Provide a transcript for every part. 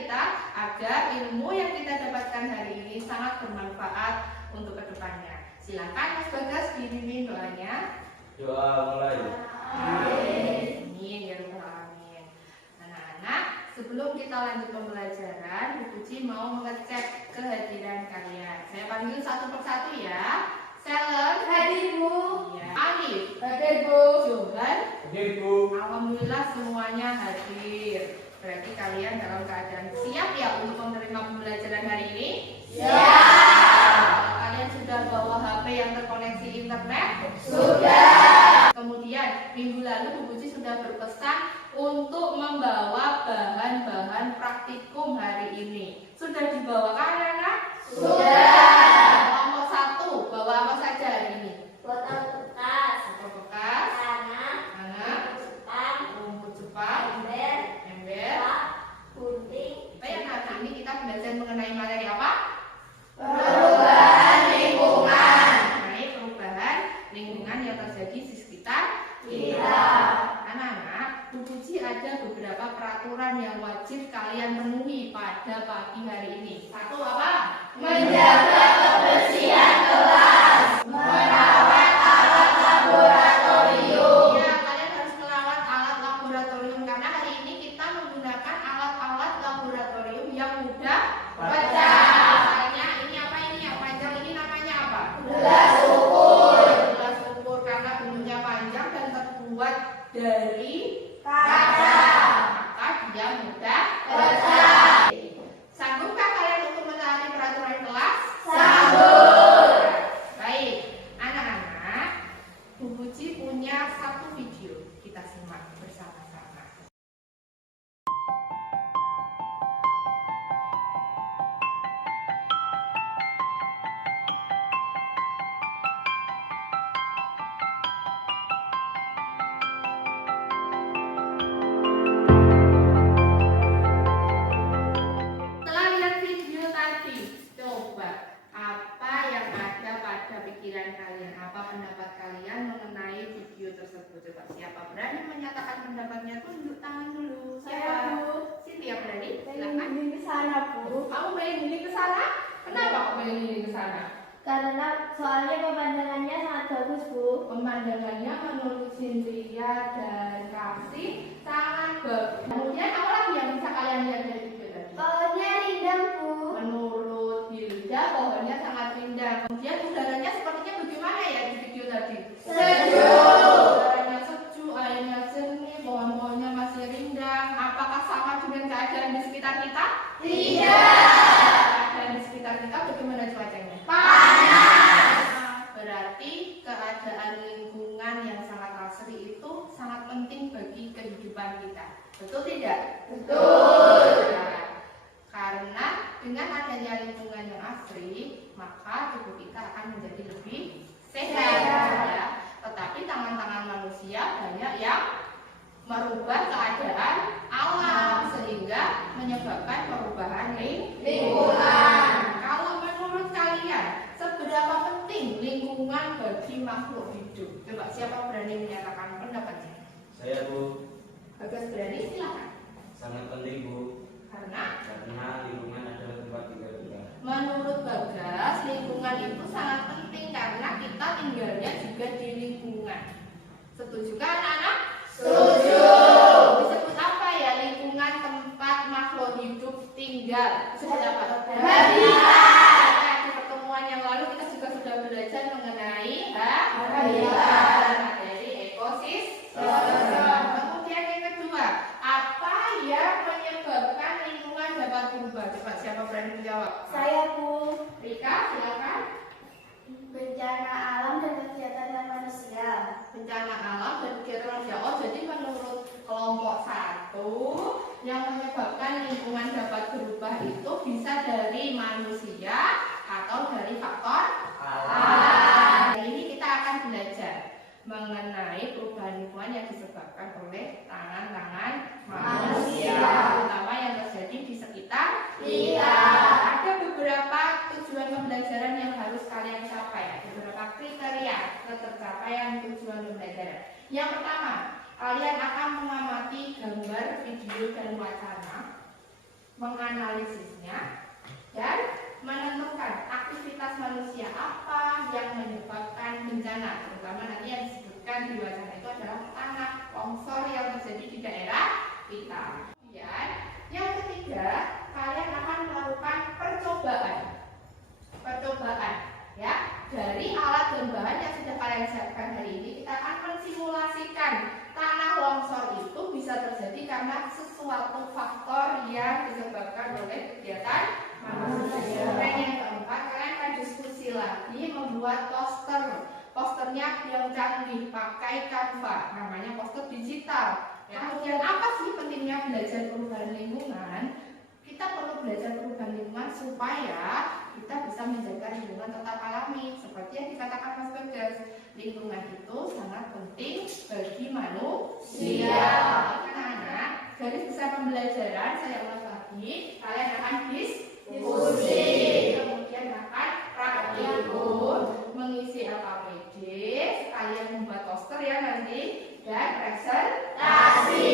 kita agar ilmu yang kita dapatkan hari ini sangat bermanfaat untuk kedepannya. Silakan Mas Bagas dipimpin doanya. Doa mulai. Amin ya rabbal alamin. Anak-anak, sebelum kita lanjut pembelajaran, Bu Puji mau mengecek kehadiran kalian. Saya panggil satu persatu ya. Selen, Hadir, Bu. ya. Alif, Hadir, Bu. Johan, Hadir, Bu. alhamdulillah semuanya hadir. Berarti kalian dalam keadaan siap ya untuk menerima pembelajaran hari ini? Siap. Kalian sudah bawa HP yang terkoneksi internet? Sudah. Kemudian minggu lalu Bu Puji sudah berpesan untuk membawa bahan-bahan praktikum hari ini. Sudah dibawakan anak? Sudah. Kelompok 1 bawa apa saja hari ini? Botol bekas. Botol bekas, Tanah. anak, Jepang. rumput Jepang, Ember. ember. Pak. Gunting. Baik, hari ini kita belajar mengenai materi apa? Perubahan lingkungan. Mengenai perubahan lingkungan yang terjadi di sekitar Kita. Anak-anak, Bu Puji ada beberapa peraturan yang wajib kalian penuhi pada pagi hari ini. Satu apa? Menjaga kebersihan kelas. Merawat alat laboratorium. Ya, kalian harus merawat alat laboratorium karena hari ini kita menggunakan alat-alat laboratorium yang mudah Pecah. Misalnya ini apa ini yang panjang ini namanya apa? Gelas ukur. Gelas ukur karena bentuknya panjang dan terbuat dari Kaca. maka dia mudah Pecah. Sanggupkah kalian untuk menaati peraturan kelas? Sambut. Baik, anak-anak, Bu Puji punya satu video, kita simak bersama-sama. Setelah lihat video tadi, coba apa yang ada pada pikiran kalian? Apa pendapat kalian mengenai video tersebut? Coba siapa berani menyatakan pendapatnya? Tunjuk tangan dulu. Saya, Bu. Cynthia berani? Pengen Silakan. milih ke sana, Bu. Kamu pengen milih ke sana? Kenapa kamu pengen milih ke sana? Karena soalnya pemandangannya sangat bagus, Bu. Pemandangannya menurut Cynthia dan Kasih sangat bagus. Kemudian apa lagi yang bisa kalian lihat dari video tadi? Pohonnya rindang, Bu. Menurut Hilda, pohonnya sangat rindang. Kemudian udaranya sepertinya bagaimana ya di video tadi? Sejuk. Udaranya sejuk, airnya jernih, pohon-pohonnya masih rindang. Apakah sama dengan keadaan di sekitar kita? Tidak. Keadaan di sekitar kita bagaimana cuacanya? Panas. Berarti keadaan lingkungan yang sangat asri itu sangat penting bagi kehidupan kita. Betul tidak? Betul. Nah, karena dengan adanya lingkungan yang asri, maka tubuh kita akan menjadi lebih sehat. Ya. Tetapi tangan-tangan manusia banyak yang merubah keadaan alam sehingga menyebabkan perubahan lingkungan. Kalau menurut kalian, seberapa penting lingkungan bagi makhluk hidup? Coba siapa berani menyatakan pendapatnya? Saya, Bu. Bagas berani, silakan. Sangat penting, Bu. Karena Lingkungan adalah tempat tinggal kita. menurut Bagas, lingkungan itu sangat penting karena kita tinggalnya juga di lingkungan. Setuju kan anak-anak? Setuju. Disebut apa ya lingkungan tempat makhluk hidup tinggal? Disebut apa? Habitat. Nah, di pertemuan yang lalu kita juga sudah belajar mengenai Habitat. materi ekosistem. Kemudian yang kedua, apa yang menyebabkan lingkungan dapat berubah? Coba siapa berani menjawab? Saya, Bu. Rika, silakan. Bencana alam dan kegiatan manusia. Bencana alam dan kegiatan manusia. Oh, jadi menurut kelompok 1 yang menyebabkan lingkungan dapat berubah itu bisa dari manusia atau dari faktor alam. Hari ini kita akan belajar mengenai perubahan lingkungan yang disebabkan oleh tangan-tangan manusia, terutama yang terjadi di sekitar Kita. Ada beberapa tujuan pembelajaran yang harus kalian capai, beberapa kriteria ketercapaian tujuan pembelajaran. Yang pertama, kalian akan mengamati gambar, video, dan wacana menganalisisnya, dan menentukan aktivitas manusia apa yang menyebabkan bencana, terutama nanti yang disebutkan di wacana itu adalah tanah longsor yang terjadi di daerah kita. Kemudian yang ketiga, kalian akan melakukan percobaan ya, dari alat dan bahan yang sudah kalian siapkan hari ini. Kita akan mensimulasikan tanah longsor itu bisa terjadi karena sesuatu faktor yang disebabkan oleh kegiatan manusia. Dan yang keempat, kalian akan diskusi lagi membuat posternya yang canggih pakai Canva, namanya poster digital. Kemudian apa sih pentingnya belajar perubahan lingkungan? Kita perlu belajar perubahan lingkungan supaya kita bisa menjaga lingkungan tetap alami. Seperti yang dikatakan Mas Bagas, lingkungan itu sangat penting bagi manusia. Anak-anak, garis besar pembelajaran saya ulang lagi, kalian akan diskusi, kemudian akan praktikum, mengisi LKPD, sekalian membuat poster ya nanti, dan presentasi.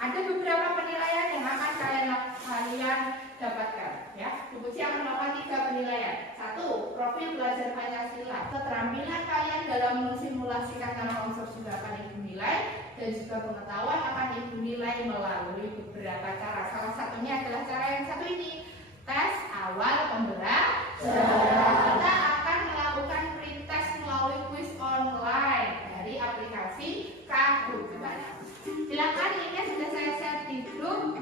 Ada beberapa penilaian yang akan kalian dapatkan ya. Bu Puji akan melakukan 3 penilaian. 1. Profil belajar Pancasila. Keterampilan kalian dalam mensimulasikan tanah longsor juga akan Ibu nilai, dan juga pengetahuan akan Ibu nilai melalui beberapa cara. Salah satunya adalah cara yang satu ini, tes awal pembelajaran. Kita akan melakukan pretest melalui quiz online dari aplikasi Kahoot. Silakan, linknya sudah saya share di grup.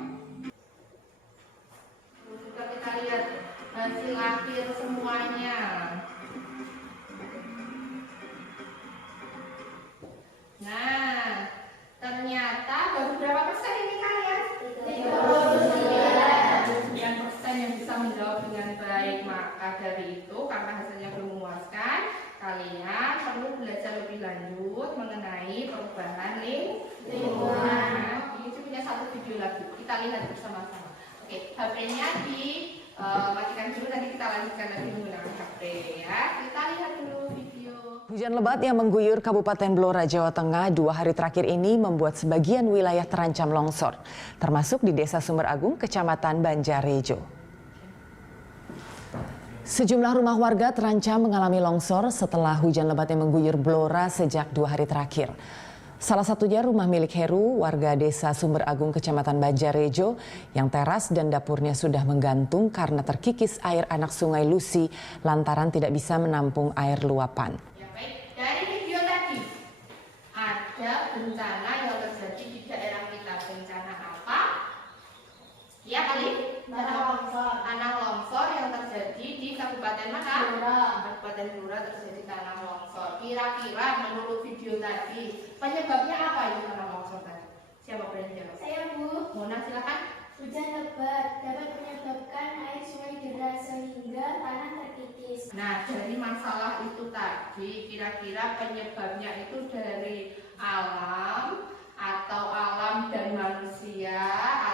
Juga kita lihat hasil akhir semuanya. Nah, ternyata baru berapa persen ini kalian? 39% yang bisa menjawab dengan baik. Maka dari itu, karena hasilnya belum memuaskan, kalian perlu belajar lebih lanjut mengenai perubahan lingkungan. Ini punya satu video lagi, kita lihat bersama-sama. Oke, HP-nya matikan dulu, nanti kita lanjutkan lagi menggunakan HP ya. Kita lihat dulu video. Hujan lebat yang mengguyur Kabupaten Blora, Jawa Tengah 2 hari terakhir ini membuat sebagian wilayah terancam longsor, termasuk di Desa Sumber Agung, Kecamatan Banjarejo. Sejumlah rumah warga terancam mengalami longsor setelah hujan lebat yang mengguyur Blora sejak 2 hari terakhir. Salah satunya rumah milik Heru, warga Desa Sumber Agung, Kecamatan Banjarejo, yang teras dan dapurnya sudah menggantung karena terkikis air anak Sungai Lusi lantaran tidak bisa menampung air luapan. Ya, baik. Dari video tadi, ada bencana yang terjadi di daerah kita. Bencana apa? Ya kali? Tanah longsor yang terjadi di Kabupaten mana? Kabupaten Blora terjadi tanah longsor. Kira-kira menurut video tadi, penyebabnya apa itu tanah longsor tadi? Siapa boleh jawab? Saya, Bu. Mona, silakan. Hujan lebat dapat menyebabkan air sungai deras sehingga tanah terkikis. Nah, dari masalah itu tadi, kira-kira penyebabnya itu dari alam atau alam dan manusia,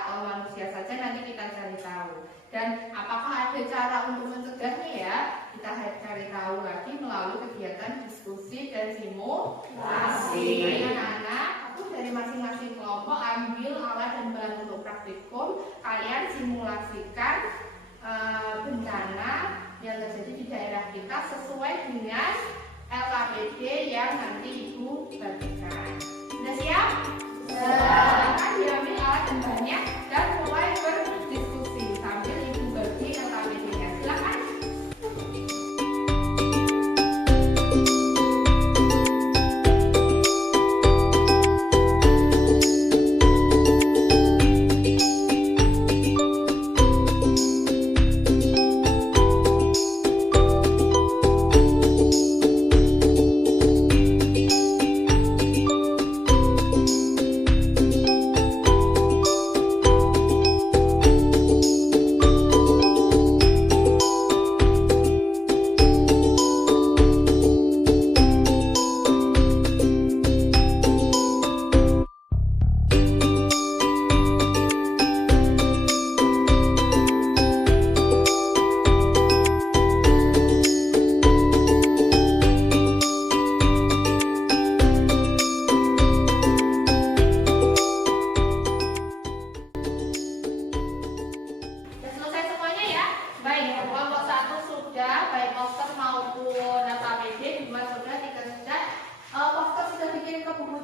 atau manusia saja, nanti kita cari tahu. Dan apakah ada cara untuk mencegahnya ya? Kita cari tahu lagi melalui kegiatan diskusi dan simulasi. Anak-anak, aku dari masing-masing kelompok ambil alat dan bahan untuk praktikum. Kalian simulasikan bencana yang terjadi di daerah kita sesuai dengan LKPD yang nanti Ibu bagikan. Sudah siap? Silakan diambil alat dan bahannya dan mulai berdiskusi sambil Ibu bagi LKPD-nya. Silakan.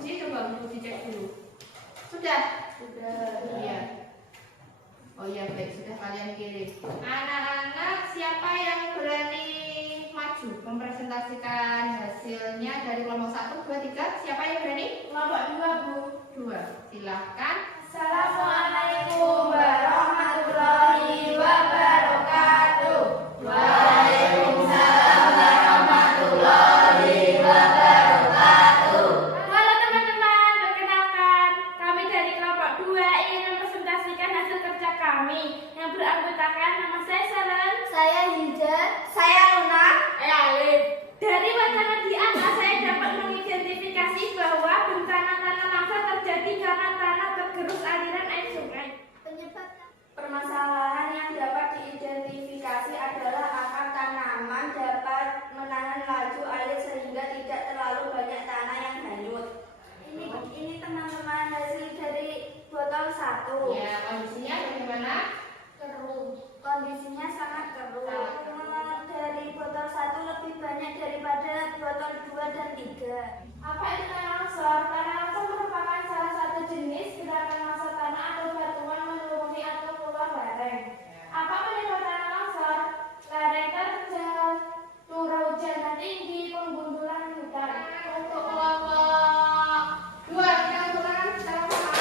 Puji, coba Bu Puji cek dulu. Sudah? Iya. Oh iya, baik, sudah kalian kirim. Anak-anak, siapa yang berani maju mempresentasikan hasilnya dari kelompok 1, 2, 3? Siapa yang berani? Kelompok 2, Bu. 2. Silahkan. Assalamualaikum warahmatullahi wabarakatuh. Waalaikumsalam warahmatullahi wabarakatuh. Halo teman-teman, perkenalkan, kami dari kelompok 2 ingin mempresentasikan hasil kerja kami yang beranggotakan nama saya Sharon, saya Hilda, saya Luna, saya Alif. Dari wacana di atas saya dapat mengidentifikasi bahwa bencana tanah longsor terjadi karena tanah tergerus aliran air sungai. Penyebab permasalahan yang dapat diidentifikasi adalah akar tanaman dapat menahan laju air sehingga tidak terlalu banyak tanah yang hanyut. Ini teman-teman hasil dari botol 1. Ya, kondisinya bagaimana? Keruh. Kondisinya sangat keruh. Dari botol 1 lebih banyak daripada botol 2 dan 3. Apa itu tanah longsor? Tanah longsor merupakan salah satu jenis gerakan longsor tanah atau batuan menuruni atau keluar lereng. Apa penyebab tanah longsor? Lereng terjal, curah hujan tinggi, penggundulan hutan. Untuk kelompok 2, kita lakukan secara kelompok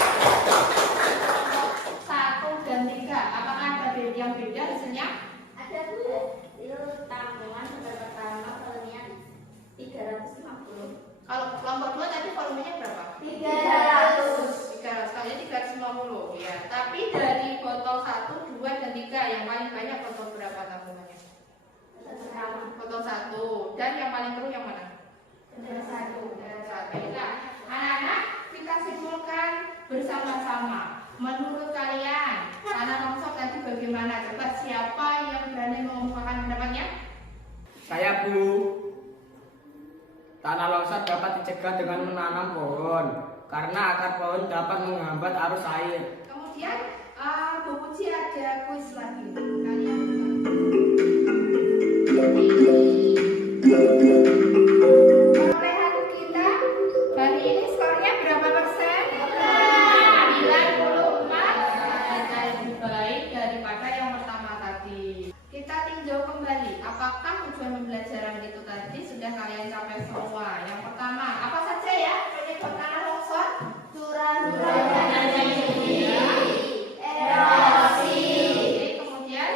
1 dan 3. Apakah ada yang beda hasilnya? Ada Bu, itu tampungan pada pertama volumenya 350. Kalau kelompok 2 tadi volumenya berapa? 300. 300 kali 350 ya. Tapi dari botol 1, 2, dan 3 yang paling banyak botol berapa tabungannya? Botol 1. Dan yang paling keruh yang mana? Botol 1. Baiklah, anak-anak kita simpulkan bersama-sama. Menurut kalian tanah longsor tadi bagaimana? Coba siapa yang berani mengemukakan pendapatnya? Saya Bu. Tanah longsor dapat dicegah dengan menanam pohon karena akar pohon dapat menghambat arus air. Kemudian Bu Puji ada kuis lagi. Kalian perolehan kita hari ini skornya berapa persen? 94. Ada lebih baik daripada yang pertama tadi. Kita tinjau kembali. Apakah tujuan pembelajaran itu tadi sudah kalian capai semua? Yang pertama, apa saja ya penyebab tanah longsor? Curah hujan tinggi, erosi, kemudian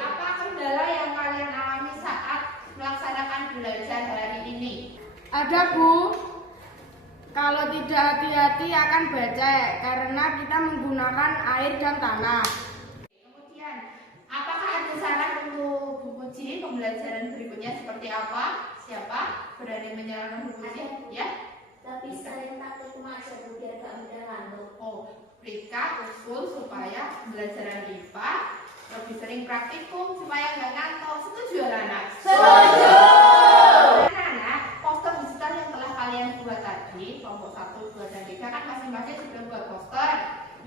apa kendala yang kalian alami saat melaksanakan belajar hari ini? Ada Bu, kalau tidak hati-hati akan becek karena kita menggunakan air dan tanah. Kemudian, apakah ada saran untuk Bu Puji pembelajaran berikutnya seperti apa? Siapa berani menyarankan Bu Puji? Ya? tapi sering pakai kemasan biar gak mudah ngantuk. Oh, Rika usul supaya pembelajaran IPA lebih sering praktikum supaya nggak ngantuk. Setuju anak-anak? Setuju. Anak-anak, poster digital yang telah kalian buat tadi, kelompok 1, 2, dan 3 kan masing-masing sudah buat poster.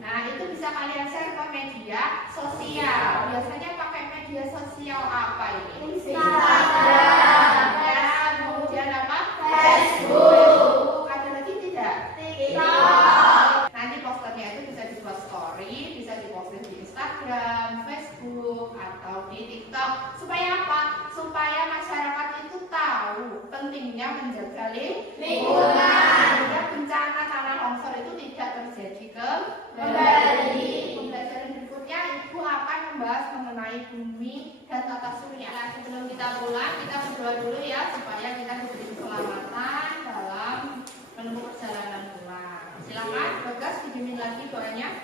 Nah, itu bisa kalian share ke media sosial. Biasanya pakai media sosial apa ini? Instagram. Dan kemudian apa? Facebook. Ada lagi tidak? TikTok. Nanti posternya itu bisa dibuat story, bisa diposting di Instagram, Facebook, atau di TikTok. Supaya apa? Supaya masyarakat itu tahu pentingnya menjaga lingkungan. Sehingga bencana tanah longsor itu tidak terjadi kembali. Pembelajaran berikutnya Ibu akan membahas mengenai bumi dan tata surya. Nah, sebelum kita pulang, kita berdoa dulu ya supaya kita diberi keselamatan dalam menempuh perjalanan pulang. Silakan, Bagas, dibimbing lagi doanya.